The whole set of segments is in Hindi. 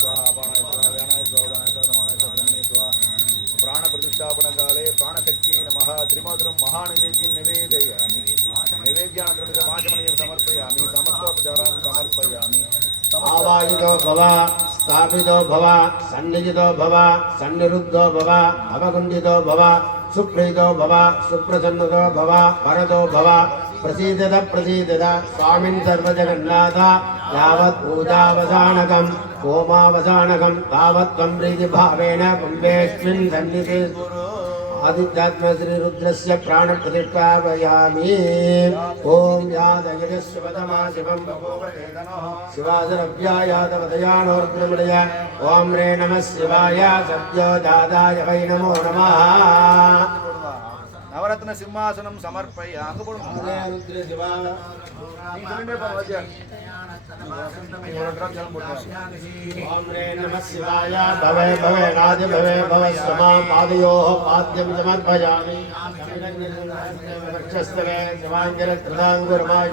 स्वाहा अपानाय स्वाहा व्यानाय स्वाहा उदानाय स्वाहा समानाय स्वाहा ब्रह्मणे स्वाहा प्राण प्रतिष्ठापन काले प्राणशक्ति नमः त्रिमधुरं महानैवेद्यं निवेदयामि नैवेद्यानन्तरं आचमनीयं समर्पयामि समस्तोपचारान् समर्पयामि आवाहितो भव स्थापितो भव सन्निहितो भव सन्निरुद्धो भव अवकुण्ठितो भव सुप्रीतो भव सुप्रसन्नतो भव वरदो भव प्रसीदत प्रसीदत स्वामिन् सर्वजगन्नाथ यावत् पूजावसानकम् होमावसानकं तावत् त्वं प्रीतिभावेन कुम्भेऽस्मिन् सन्निधे आदित्यात्म श्री रुद्रस्य प्राण प्रतिष्ठापयामि। ओम यादगिरिस्वतमा शिवं शिवाजरव्यायातवदयानो रुद्रमणय ओम रे नमः शिवाय सद्यो दादाय वै नमो नमः। नवरत्न सिंहासनं समर्पयामि। रुद्र शिवा ओम रे नमः शिवाय भवे भवे नादि भवे भव समा पादयोः पाद्यं समर्पयामि। वक्षस्थले शिवाङ्गिरकृताङ्गुरमाय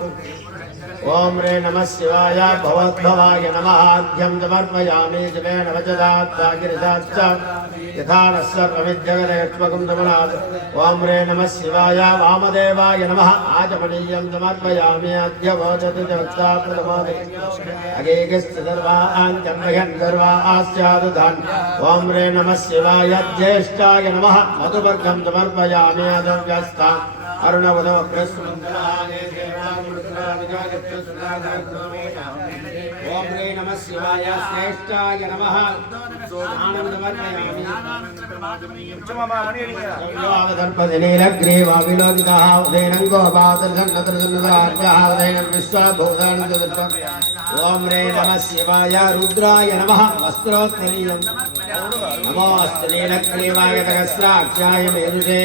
ओम रे नमः शिवाय भवद्भवाय नमः आद्यं समर्पयामि। जवेन वचदात्तागिरिदाच्च यथा नः सर्वमिद्यगलयक्ष्मकं समनात् ओम रे नमः शिवाय वामदेवाय नमः आचमनीयं समर्पयामि। अद्य वोचति जगत्ता प्रथमादि अगेगस्य सर्वान् जन्मयन् सर्वास्यादुधान् ओम रे नमः शिवाय ज्येष्ठाय नमः मधुवर्गं समर्पयामि। अदव्यस्तान् अरुणवदवग्रस्मन्दनाय ओम रे नमः शिवाय श्रेष्ठाय नमः आनन्दवर्णयामि। विलोकितः उदयनङ्गो उदयनं विश्वभूतानि ओम रे नमः शिवाय रुद्राय नमः वस्त्रोत्तरीयं नमो स्त्रीलक्लीवाय तगस्राक्षाय मेरुषे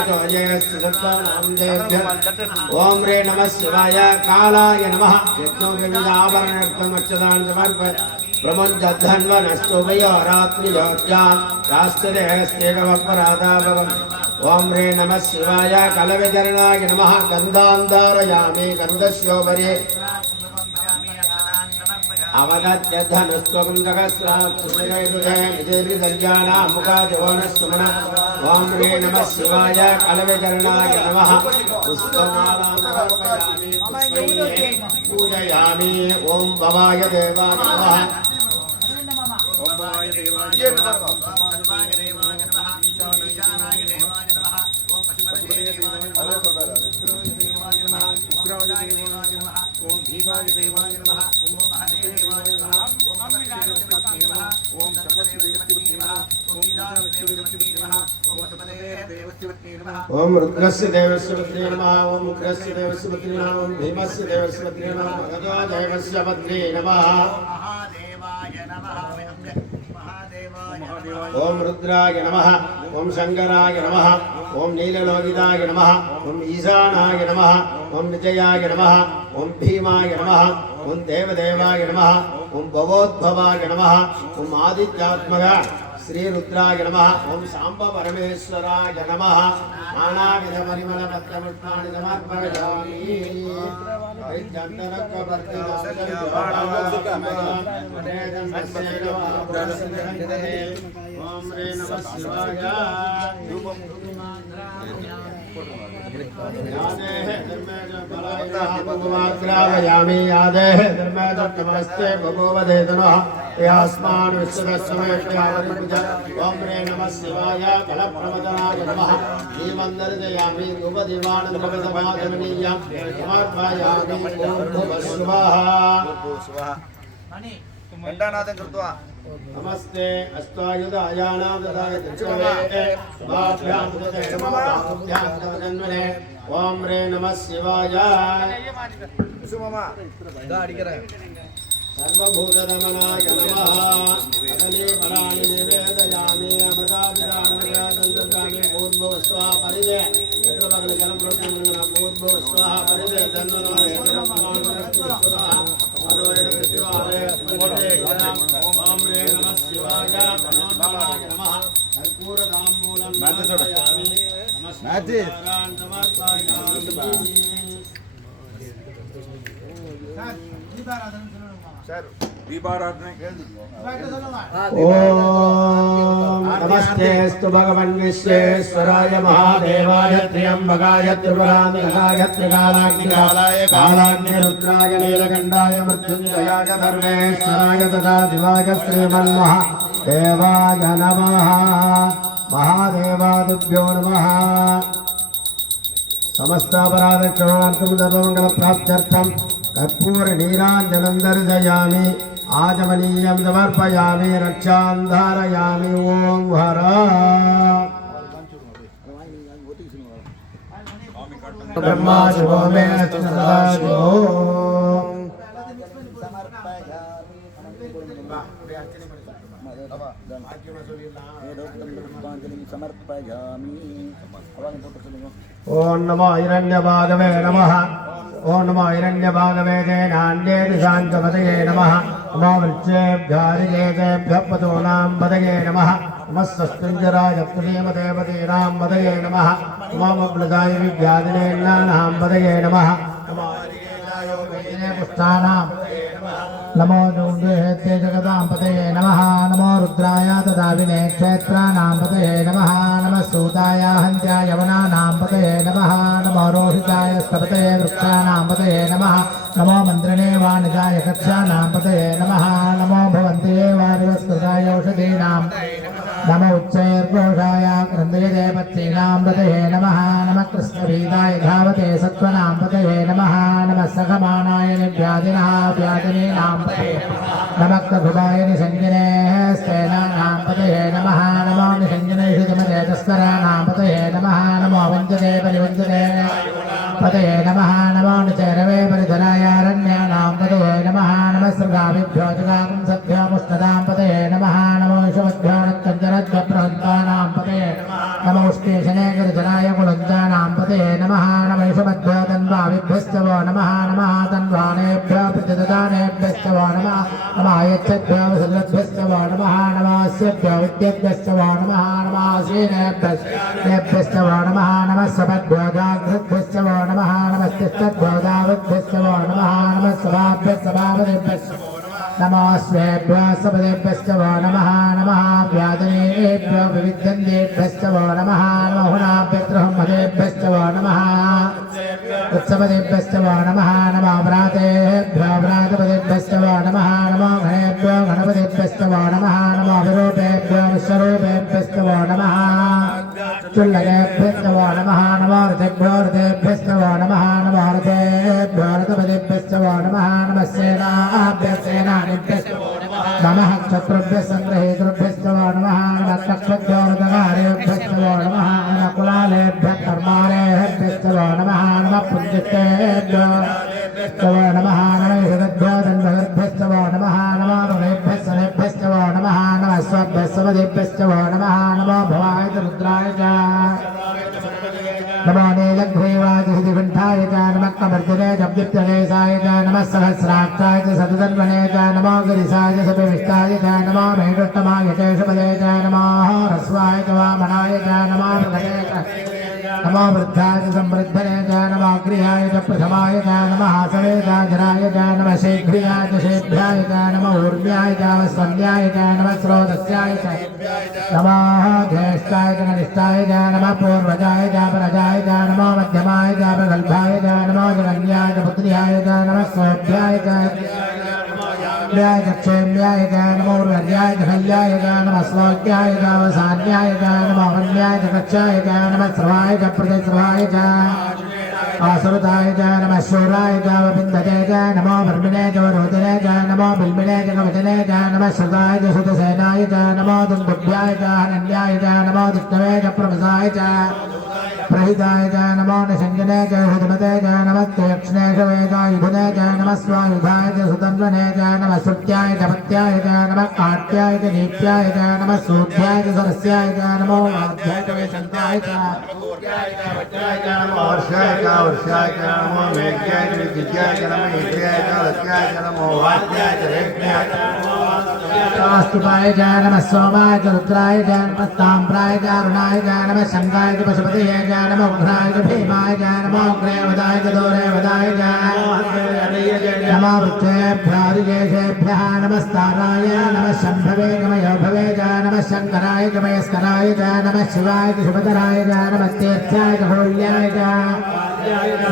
अचोजयस्य सत्त्वानां देभ्यः ओम रे नमः शिवाय कालाय नमः यज्ञोपवीताभरणयुक्तमक्षतान् समर्पय प्रमुञ्जद्धन्वनस्तुभयोरात्रियोज्यां शास्त्रदेहस्तेकमपराधाभवम् ओम रे नमः शिवाय कलवितरणाय नमः गन्धान्धारयामि गन्धस्योपरि अवदत्य धनुस्त्वं सहस्राक्षुजयजुजयनिजरिसंज्ञाना मुखाजोनस्तुमन ओम रे नमः शिवाय कलवितरणाय नमः पुष्पमालां पूजयामि। ओम भवाय देवाय नमः ओम भवाय देवाय नमः ईशानाय देवाय नमः ओम पशुपतये देवाय नमः उग्राय देवाय नमः ओम भीमाय देवाय नमः ओम महादेवाय नमः ओम अमृताय नमः ओम सर्वदेवस्य नमः ओम ईशानस्य नमः ओम पशुपतये देवस्य नमः ओम रुद्रस्य देवस्य नमः ओम उग्रस्य देवस्य नमः ओम भीमस्य देवस्य नमः भगवतो देवस्य नमः ओम रुद्राय नमः ओम शंकराय नमः ओम नीललोहिताय नमः ओम ईशानाय नमः ओम विजयाय नमः ओम भीमाय नमः ओम देवदेवाय नमः ओम भवोद्भवाय नमः ओम आदित्यात्मक श्री रुद्राय नमः ओम सांब परमेश्वराय नमः नानाविध परिमलपत्रपुष्पाणि समर्पयामि। ओम रे नमः शिवाय ग्रावयामि यादेः धर्मे नमस्ते भगवते तनः यास्मान् विश्वसमेत्यावरिपूज ओम रे नमः शिवाय फलप्रमदनाय नमः दीवन्दर्जयामि धूपदीवानन्दपदपादमनीयं समर्पयामि। ओम भुवस्वाहा घण्टानादं कृत्वा नमस्ते अस्त्वायुधायानां ददाय दिच्छवे बाभ्यां जन्मने ओम रे नमः शिवाय सुममा गाड़ी कर सर्वभूतरमणाय नमः अदने पराणि निवेदयामि अमदाभिदानमयादन्तर्गामि पूर्वस्वाहा परिदे यत्र भगवजलं प्रत्यङ्गना पूर्वस्वाहा परिदे तन्वनाय स्वाहा अदोयकृत्वारे ओम रे नमः शिवाय नमः कर्पूरताम्बूलं समर्पयामि नमस्कारान् समर्पयामि। சார் दीपाराधने ओम नमस्तेस्तु भगवन् विश्वेश्वराय महादेवाय त्र्यंबकाय त्रिपुरान्तकाय त्रिकालाग्निकालाय कालाग्निरुद्राय नीलकण्ठाय मृत्युञ्जयाय सर्वेश्वराय तथा शिवाय श्रीमन्महादेवाय नमः। महादेवादिभ्यो नमः। समस्तापराधक्षणार्थं सर्वमङ्गलप्राप्त्यर्थं कर्पूरनीराञ्जनं दर्शयामि। आचमनीयं समर्पयामि। रक्षां धारयामि। ओं हर ब्रह्मा शिवो मे सदा शिवो। ओं नमो हिरण्यभागवे नमः। ओं नमो हिरण्यभागवे नान्येति शान्तपतये नमः। नमो वृक्षेभ्यारिकेभ्यः पतूनां पतये नमः। नमः स्वस्तिञ्जराय प्रणेमदेवतीनां पतये नमः। नमो मब्लदाय विद्यादिनेन्नानां पतये नमः। नमो हरिकेशाय पुष्टानां नमो दुर्गेते जगदां पतये नमः। नमो रुद्राय तदाविने क्षेत्राणां पतये नमः। नमः सूताय हन्त्याय वनानां पतये नमः। नमो रोहिताय स्तपतये वृक्षाणां पतये नमः। नमो मन्त्रिणे वाणिजाय कक्षाणां पतये नमः। नमो भवन्ते वारिवस्कृताय औषधीनां नमो उच्चैर्घोषाय क्रन्दयते पत्नीनां पतये नमः। नमः कृष्णभीताय धावते सत्त्वनां पतये नमः। नमः सखमानाय निव्याधिनः व्याधिनीनां पतये नमः ककुभाय निषञ्जने स्तेनानां पतये नमः। नमो निषञ्जने षुतमते तस्कराणां पतये नमः। नमो वञ्चते परिवञ्चते पतये नमः। नमो निचैरवे परिधरायारण्यानां पतये नमः। नमः सृगाभिभ्यो जगाकं सभ्यो पुष्टदां पतये नमः। नमो विषवद्भ्यो नक्कञ्जरद्भ्यप्रहन्तानां पतये नमो उष्णेशने गिरिजनाय कुलञ्जानां पतये नमः। नमो विषवद्भ्यो तन्वाभिभ्यश्च वो नमः। नमः तन्वानेभ्यो प्रतिददानेभ्यश्च वो नमः। नमः यच्छद्भ्यो विसर्गद्भ्यश्च वो नमः। नमस्यभ्यो विद्येभ्यश्च वो नमः। नमः श्रीनेभ्यश्च वो नमः। नमः सपद्भ्यो जागृद्भ्यश्च वो नमः। नमस्तिष्ठद्भ्यो दावद्भ्यश्च वो नमः। नमः सभाभ्यश्च सभापतिभ्यश्च नमो स्वेभ्यो सपदेभ्यश्च वो नमः। नमः व्याजनेभ्यो विविध्यन्तेभ्यश्च वो नमः। नमो हुणाभ्यत्रहमदेभ्यश्च वो नमः। उत्सपदेभ्यश्च वो नमः। नमो व्रातेभ्यो व्रातपदेभ्यश्च वो नमः। नमो गणेभ्यो गणपतिभ्यश्च वो नमः। नमो विरूपेभ्यो विश्वरूपेभ्यश्च वो नमः। चुल्लकेभ्यश्च वो नमः। नमो ऋतेभ्यो ऋतेभ्यश्च वो नमः। नमो ऋतेभ्यो ऋतपदेभ्यश्च वो नमः। नमः सेनाभ्यः सेनानिभ्यश्च नमः। क्षत्रुभ्यः सङ्ग्रहेतृभ्यश्च वो नमः। नमः चक्षुभ्यो मृतकारेभ्यश्च वो नमः। नमः कुलालेभ्यः कर्मारेभ्यश्च वो नमः। नमः पुञ्जितेभ्यो वो नमः। नमः षडभ्यो दण्डभ्यश्च वो नमः। नमो ऋणेभ्यः शनेभ्यश्च वो नमः। नमः स्वभ्यः समदेभ्यश्च वो नमः। नमो भवाय च रुद्राय च नमो नीलग्रीवादिघण्ठाय च नमः कमर्जने च विद्यलेशाय च नमः सहस्राक्षाय च सततन्वने च नमो गिरिशाय च सपिविष्टाय च नमो मेढुत्तमाय च शुभदे च नमो ह्रस्वाय च वामनाय च नमो मृगणे च नमो वृद्धाय च समृद्धने च नमो अग्र्याय च प्रथमाय च नमः हासवे च जराय च नमः शीघ्रियाय च शेभ्याय च नमो ऊर्म्याय च वस्वन्याय च नमः स्रोतस्याय च नमः ज्येष्ठाय च कनिष्ठाय च नमः पूर्वजाय च परजाय च नमो मध्यमाय च प्रगल्भाय च नमो जगन्याय च पुत्र्याय च नमः स्वभ्याय च क्षेम्याय च नमो वर्याय च कल्याय च नमः श्लोक्याय च वसान्याय च नमो वन्याय च कक्षाय च नमः श्रवाय च प्रतिश्रवाय च आसुरताय च नमः शूराय च विन्दते च नमो ब्रह्मणे च वरोधने च नमो बिल्मिने च कवचने च नमः श्रुताय च श्रुतसेनाय च नमो दुन्दुभ्याय च हनन्याय च नमो दुष्टवे च प्रमसाय च प्रहिताय च नमो निषञ्जने च हृदमते च नमः तीक्ष्णे च वेगायुधने च नमः स्वायुधाय च सुतन्वने च नमः श्रुत्याय च पत्याय च नमः काट्याय च दीप्याय च नमः सूध्याय च सरस्याय च नमो वाध्याय च वेशन्त्याय च नमो वर्षाय च नमो मेघ्याय च विद्याय च नमो ईन्द्रियाय च लक्ष्याय च नमो वाद्याय च रेक्ष्याय च स्वास्तुपाय च नमः सोमाय च रुद्राय च नमः ताम्राय च अरुणाय च नमः शङ्काय च पशुपतये च नमः उग्राय च भीमाय च नमः उग्रेवदाय च दोरेवदाय च नमः वृक्षेभ्यादिकेशेभ्यः नमस्ताराय नमः शम्भवे गमयो भवे च नमः शङ्कराय गमयस्कराय च नमः शिवाय च शुभधराय च नमः तीर्थाय च भौल्याय च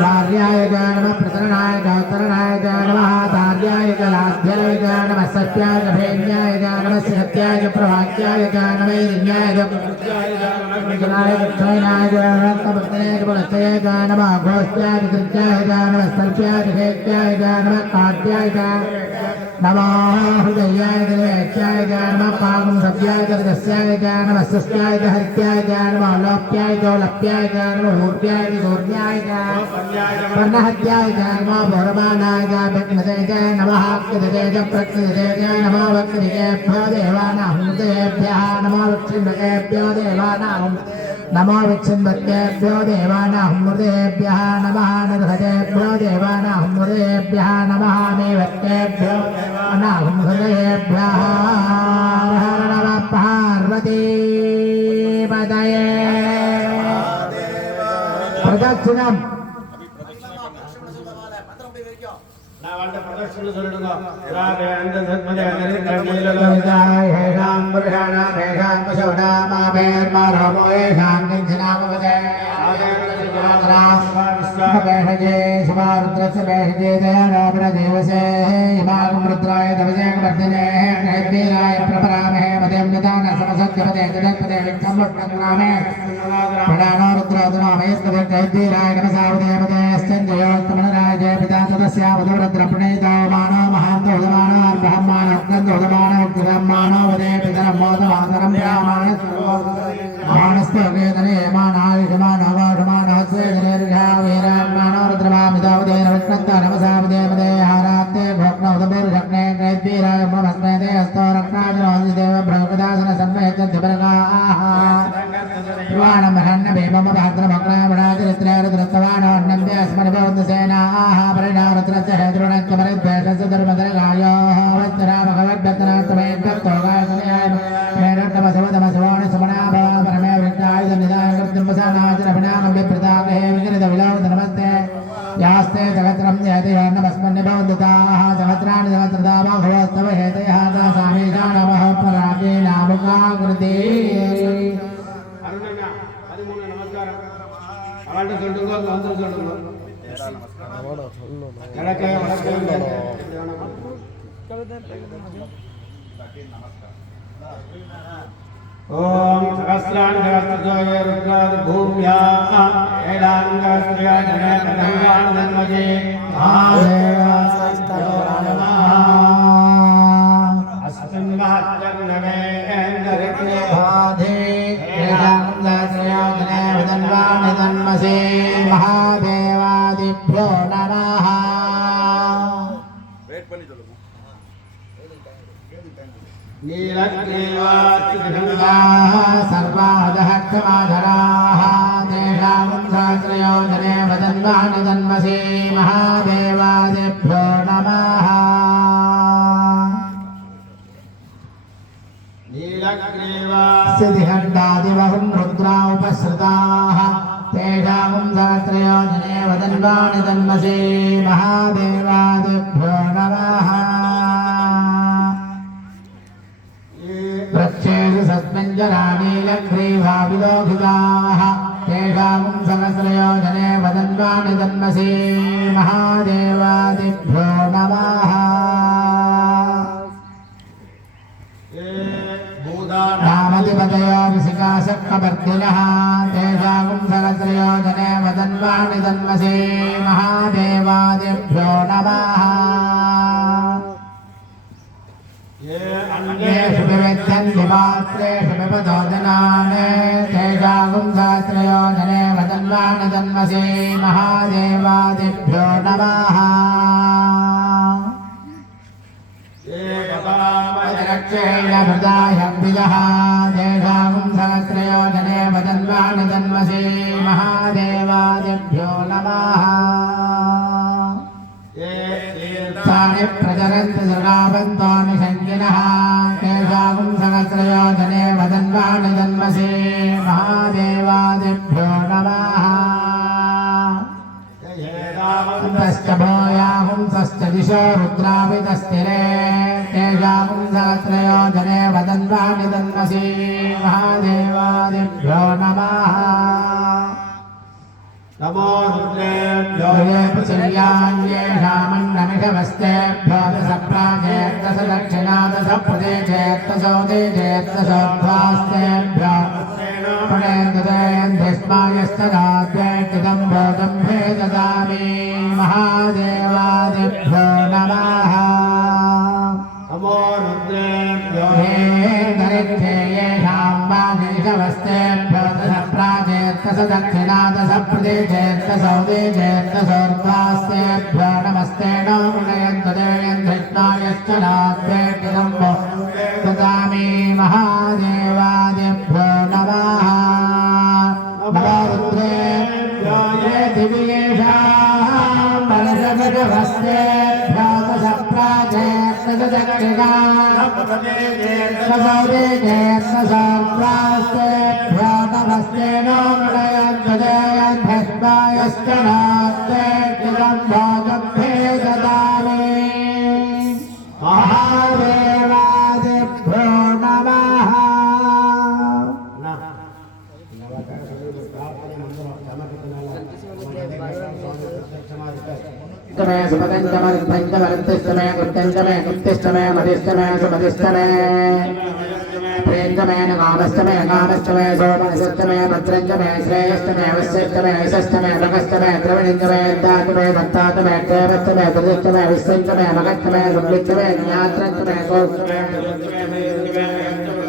भार्याय च नमः प्रतरणाय च उत्तरणाय च नमः तार्याय च लाभ्याय च नमः सत्याय च भेन्याय च नमः सत्याय च प्रभाग्याय च नमः ऋण्याय च विजनाय च क्षयनाय च रत्नभक्तये च पुलस्तये च नमः घोष्याय च कृत्याय च नमः सर्प्याय च हेत्याय च नमः काट्याय च नमः हृदयाय च वेत्याय च नमः पागं सत्याय च रजस्याय च नमः सुष्ट्याय च हत्याय च नमः लोप्याय च लप्याय च नमः ऊर्ध्याय च दूर्ध्याय च वर्णहत्याय च नमः भौरमानाय च भग्नते च नमः कृतते च प्रकृतते च नमः वक्रिकेभ्यो देवानां हृदयेभ्यः नमः वृक्षिण्डकेभ्यो देवानां नमो विच्छिन्वत्तेभ्यो देवानां हृदयेभ्यः नमः नरहतेभ्यो देवानां हृदयेभ्यः नमः मेवत्तेभ्यो देवानां हृदयेभ्यः नमः पार्वतीपतये प्रदक्षिणम् நான் வாழ்ந்த பிரதர்ஷன சொல்லுங்க ராதே அந்த சத்மதே ललिताय हेषां पुरुषाणां हेषां पशूनामाभेर्मारोमोयेषां किञ्चनामवदे भेषजे शिवारुद्रस्य भेषजे दयानाभिरदेवसे हिमागं रुद्राय तवसेकवर्धने नैद्वीराय प्रपरामहे मदें निदान समसत्यपदे जगत्पदे विक्रम लक्ष्मणामे प्रणानो रुद्रोदनामयस्तदे नैद्वीराय नमसावदेवदे स्तञ्जयोत्तमनराय जय पिता तदस्यावधुरद्रप्रणीतो मानो महान्तो उदमानो ब्रह्माणो अत्यन्तो उदमानो उग्रमानो वदे पितरं मोदमातरं ब्राह्मण मानस्ते वेदने मानायुषमानो वाषमानो स्वेदनेर्घा वीरान्मानो रुद्रमामितावदेन विष्णन्तो नमसावदेवदे हारात्ते भोक्नौदपुरुषग्ने नैद्वीराय ब्रह्मस्मेते हस्तो रत्नाजनोऽधिदेव ब्रह्मदासन सन्मयत्यन्त्यपरगाः वाणमहन्न भीममभाद्रमग्नामणाचरित्रेरुद्रत्तवानो अन्नन्ते अस्मनिभवन्तसेनाः परिणारुद्रस्य हेतृणस्य परिद्वेषस्य धर्मधरगायोः वत्तरा भगवद्भक्तनाथमेकत्वगायकनयाय हेरण्डमसवदमसवाणसमनाभ परमे वृत्ताय निदायकृत्रिमसानाचरभिनामं विप्रतापहे विगणितविलावत नमस्ते यास्ते जगत्रं जयदेवान्नमस्मन्निभवन्तताः जगत्राणि जगत्रदा भगवत्तव हेतयः तासामीशा नमः पराके नामकाकृते அருணண்ணா 13 நமஸ்காரம் அவள்கிட்ட சொல்லுங்க வந்து சொல்லுங்க எனக்கு வணக்கம் ஓம் சகஸ்ராணி சகஸ்ரஜோயே ருத்ராத் பூம்யாः ஏடாங்கஸ்ரயா ஜனகதங்கான் தன்மஜே அஸ்மின் மஹத்யன்னமே ஏந்தரிக்லே तन्मसे महादेवादिभ्यो नमः नीलग्रीवाः सर्वादः क्षमाधराः तेषां सहस्रयोजने वदन्वानि तन्मसे महादेवादिभ्यो नमः सिद्धिखण्डादिवहुं रुद्रा उपसृताः तेषां सहस्रयोजने वदन्वानि तन्मसे महादेवादिभ्यो नमः वृक्षेषु सस्मिञ्जरानीलग्रीवाविलोकिताः तेषां सहस्रयोजने वदन्वानि तन्मसे महादेवादिभ्यो नमः नामधिपतयो विशिकाशक्कवर्धिनः तेषां सहस्रयोजने वदन्वानि तन्मसे महादेवादिभ्यो नमः अन्येषु विविध्यन्ति पात्रेषु विपदोजनान् तेषां सहस्रयोजने वदन्वानि तन्मसे महादेवादिभ्यो नमः रक्षेणभृतायम्बिदः तेषां सहस्रयोजने वदन्वानि तन्मसे महादेवादिभ्यो नमः तानि प्रचरन्ति सुरावन्तानि शङ्किनः सहस्रयोजने वदन्वाणि जन्मसि महादेवादिभ्यो नमः तश्च भूयाहुं तश्च दिशो रुद्रावितस्तिरे तेषां सहस्रयोजने वदन्वाणि जन्मसि महादेवादिभ्यो नमः नमो रुद्रेभ्यो ये पृथिव्यान्येषामन्नमिषवस्तेभ्यो दश प्राचेत्तस दक्षिणा दश प्रदेशेत्तसो देशेत्तसोऽध्वास्तेभ्यो पुणेन्दुदयन्धिस्मायस्तदाद्वैतिदं भोगं भे ददामि महादेवादिभ्यो नमः नमो रुद्रेभ्यो हे दरिद्रे येषां वागीषवस्तेभ्यो दश प्राचेत्तस दक्षिणा दश प्रदेशेत्तसो देशेत्तसोऽध्वास्तेभ्यो नमस्ते नो मुनयन्तदेयन्धिष्णायश्च नाद्वैतिदं ददामि महादेवादिभ्यो नमः नमो रुद्रेभ्यो ये दिव्येषां मनसगजवस्तेभ्यो दश प्राचेत्तस दक्षिणा सौदेशेत्तसोऽध्वास्तेभ्यो नमस्ते नो मुनयन्तदेयन्धिष्णायश्च नाद्वैतिदं भोगं भे ददामि महादेवादिभ्यो नमः तमे सुपदञ्चमर्धञ्चमर्तिष्ठमे गुप्तञ्चमे गुप्तिष्ठमे मदिष्ठमे सुमदिष्ठमे प्रेञ्चमे कामष्टमे कामष्टमे सोमनसष्टमे भद्रञ्चमे श्रेयष्टमे वश्यष्टमे यशष्टमे मृगष्टमे द्रविणञ्चमे दातमे दत्तातमे देवष्टमे प्रदिष्टमे विश्वञ्चमे मगष्टमे सुमृच्छमे ज्ञात्रञ्चमे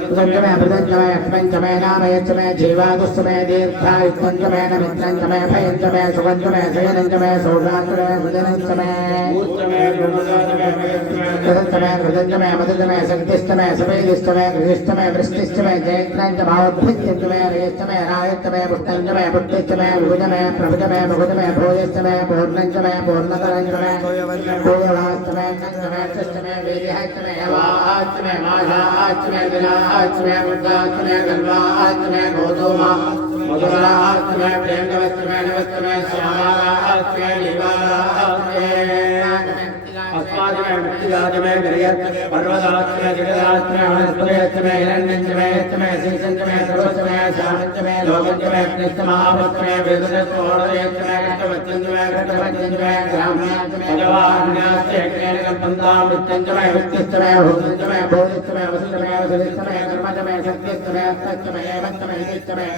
सुगंधमे प्रदंचमे अक्ष्मञ्चमे नामयच्चमे जीवादुष्टमे दीर्घायुष्मञ्चमे नमित्रञ्चमे भयञ्चमे सुगन्धमे शयनञ्चमे सौषाञ्चमे सुजनञ्चमे प्रदंचमे प्रदंचमे मदुजमे शक्तिष्टमे सपेदिष्टमे गृहिष्टमे वृष्टिष्टमे जयत्रञ्चमावद्भित्यञ्चमे रेष्टमे रायच्चमे पुष्टञ्चमे पुष्टिष्टमे विभुजमे प्रभुजमे बहुजमे भोजष्टमे पूर्णञ्चमे पूर्णतरञ्चमे भूयवाष्टमे कञ्चमे षष्टमे वीर्यहाच्चमे यवाहाच्चमे माघाहाच्चमे दिनाहाच्चमे मुद्राच्चमे गल्वाहाच्चमे गोधूमा मधुराहाच्चमे प्रेमवच्चमे नवच्चमे श्यामाहाच्चमे लीलाहाच्चमे अस्माजमे मुक्तिदाजमे गिरियत् पर्वताच्चमे जगदाच्चमे वनस्पतिच्चमे हिरण्यञ्चमे यच्चमे शीर्षञ्चमे सर्वच्चमे श्यामञ्चमे लोकञ्चमे कृष्णमहापुत्रमे वेदनस्तोडयच्चमे कृष्णवच्चञ्चमे कृष्णवच्चञ्चमे ग्राम्याच्चमे भगवान्याश्चेन कल्पन्तामृत्यञ्चमे वित्तिश्चमे भूतञ्चमे भूतिश्चमे वसुश्चमे वसुदिश्चमे कर्मचमे शक्तिश्चमे अस्तच्चमे एवञ्चमे हितिश्चमे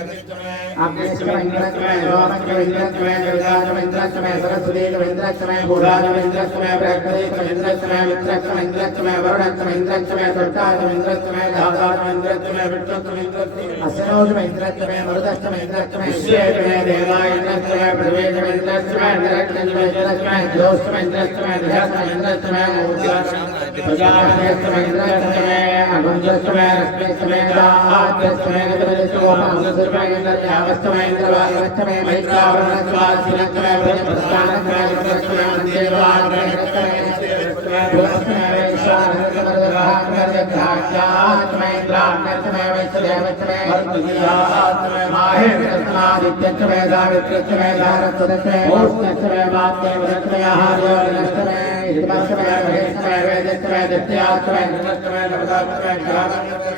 अग्निश्चमे इन्द्रश्चमे सोमश्चमे इन्द्रश्चमे जगदाचमे इन्द्रश्चमे सरस्वतीचमे इन्द्रश्चमे भूषाचमे इन्द्रश्चमे बृहस्पतिश्चमे इन्द्रश्चमे मित्रश्चमे इन्द्रश्चमे वरुणश्चमे इन्द्रश्चमे स्वर्गाचमे इन्द्रश्चमे धाताचमे इन्द्रश्चमे विष्णुश्चमे इन्द्रश्चमे अश्विनोश्चमे इन्द्रश्चमे मरुदश्चमे इन्द्रश्चमे विश्वेश्चमे देवाय इन्द्रश्चमे पृथ्वीश्चमे इन्द्रश्चमे निरञ्जनश्चमे इन्द्रश्चमे ज्योतिश्चमे इन्द्रश्चमे दिशाश्चमे इन्द्रश्चमे प्रजापतिश्चमे इन्द्रश्चमे अगुंजश्चमे रश्मिश्चमे दाहाद्यश्चमे गतवदिश्चमे इन्द्रश्चमे इन्द्रवायुश्चमे मैत्रावरणश्चमे प्रस्थानश्चमे इन्द्रश्चमे देवाग्रहे आदित्यमे सावित्रमे सारस्वतमे ओष्णमे वाद्यमे आहार्योष्टमे हितमष्टमे महेशमे वेदष्टमे दित्याष्टमे धृतष्टमे नवदाष्टमे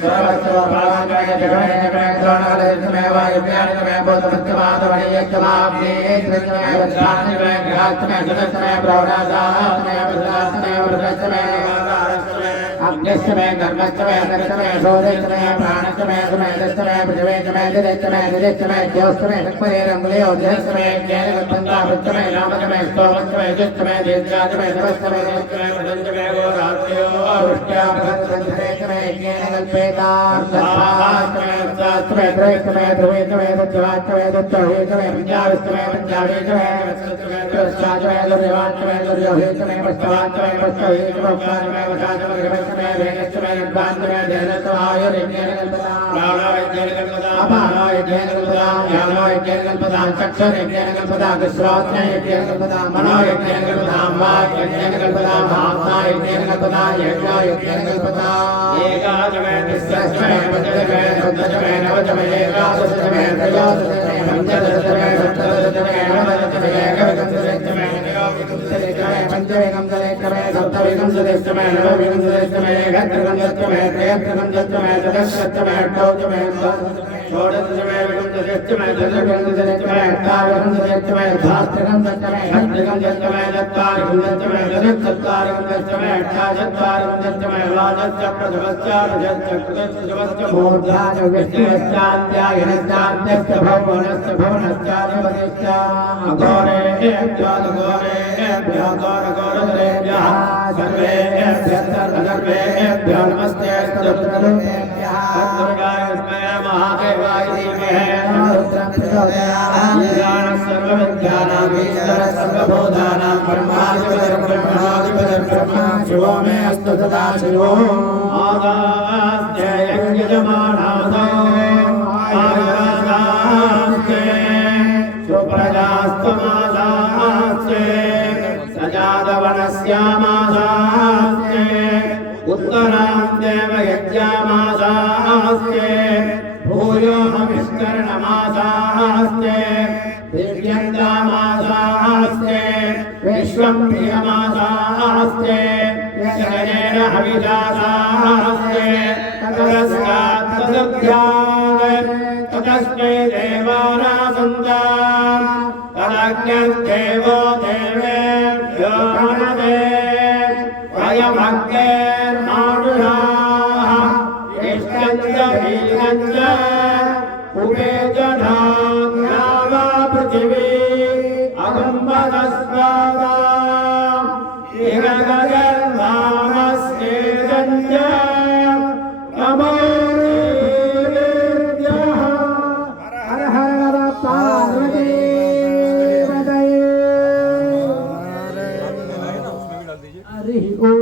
सर्वस्व पावाङ्गमे जगमे द्रोणादष्टमे वायुव्याष्टमे बोधमध्यमादवणीयक्षमाब्देन्द्रष्टमे वज्राष्टमे ग्रहाष्टमे सुदष्टमे प्रौढादाष्टमे वज्राष्टमे वृद्धष्टमे अग्निष्टमे कर्मष्टमे दक्षमे शोधष्टमे प्राणष्टमे सुमेधष्टमे पृथिवेष्टमे दिदिष्टमे दिदिष्टमे ज्योष्टमे सक्मरे रङ्गले ओजष्टमे ज्ञानकल्पन्तापृष्टमे नामकमे स्तोमष्टमे युष्टमे दीर्घाष्टमे नवष्टमे दक्षमे वदन्तमे गोरात्र्यो वृष्ट्यापसन्धरेष्टमे ज्ञानकल्पेतार्थाष्टमे वृक्षाष्टमे त्रयष्टमे ध्रुवेष्टमे दक्षवाष्टमे दक्षहेष्टमे पञ्चाविष्टमे पञ्चावेष्टमे वत्सष्टमे दुर्यवाष्टमे दुर्योहेष्टमे पष्टवाष्टमे पष्टहेष्टमे उक्ताष्टमे वशाष्टमे ग्रहष्टमे वेदष्टमे निर्वाण्टमे देहदत्तमायुर्यज्ञानकल्पता प्राणोयज्ञानकल्पता अपानोयज्ञानकल्पता ज्ञानोयज्ञानकल्पता चक्षुर्यज्ञानकल्पता विश्वात्मयज्ञानकल्पता मनोयज्ञानकल्पता वाक्यज्ञानकल्पता भावनायज्ञानकल्पता यज्ञोयज्ञानकल्पता एकादशमे अष्टमे दशमे पंचदशमे सप्तदशमे नवदशमे एकादशमे त्रयोदशमे पंचदशमे सप्तदशमे नवदशमे एकविंशतिदशमे त्रयोविंशतिदशमे पंचविंशतिदशमे सप्तविंशतिदशमे नवविंशतिदशमे एकत्रिंशतिदशमे त्रयत्रिंशतिदशमे चतुष्षष्टिदशमे अष्टौषधमे षोडशदशमे विंशतिदशमे चतुर्विंशतिदशमे अष्टाविंशतिदशमे सहस्रविंशतिदशमे षट्विंशतिदशमे चत्वारिंशतिदशमे चतुश्चत्वारिंशतिदशमे अष्टाचत्वारिंशतिदशमे द्वादश प्रथमश्च मूर्धाच विष्णुश्चान्त्यायनश्चान्त्यश्च भुवनश्च भुवनश्चाधिपतिश्च अघोरेभ्यो घोरघोरधरेभ्यः सर्वेभ्यः सर्वसर्वेभ्यो नमस्ते स्तुतिभ्यः दुर्गाय विद्महे महादेवाय धीमहि रुद्रं प्रचोदयात् ईशानः सर्वविद्यानां सर्वभूतानां ब्रह्माधिपतिर्ब्रह्मा शिवो मे अस्तु सदा शिवो आदास्ते यज्ञजमानादो आदास्ते सुप्रजास्तमादास्ते सजातवनस्यामादास्ते उत्तरां देवयज्ञामादास्ते भूयो विष्करणमादास्ते दिव्यन्तामादास्ते विश्वं प्रियमादास्ते जनेन हविजादास्ते ततस्तात् तदुद्यात् ततस्मै देवानासन्तान् तदज्ञन्देवो देवेभ्यो प्रणते वयमग्नेर्माणुषाः इष्टं च वीर्यं च उपेजनाग्नावा पृथिवी अगम्बदस्वादा इहगर्वामस्तेजं च नमो देव्यः हर हर पार्वती हरि ओम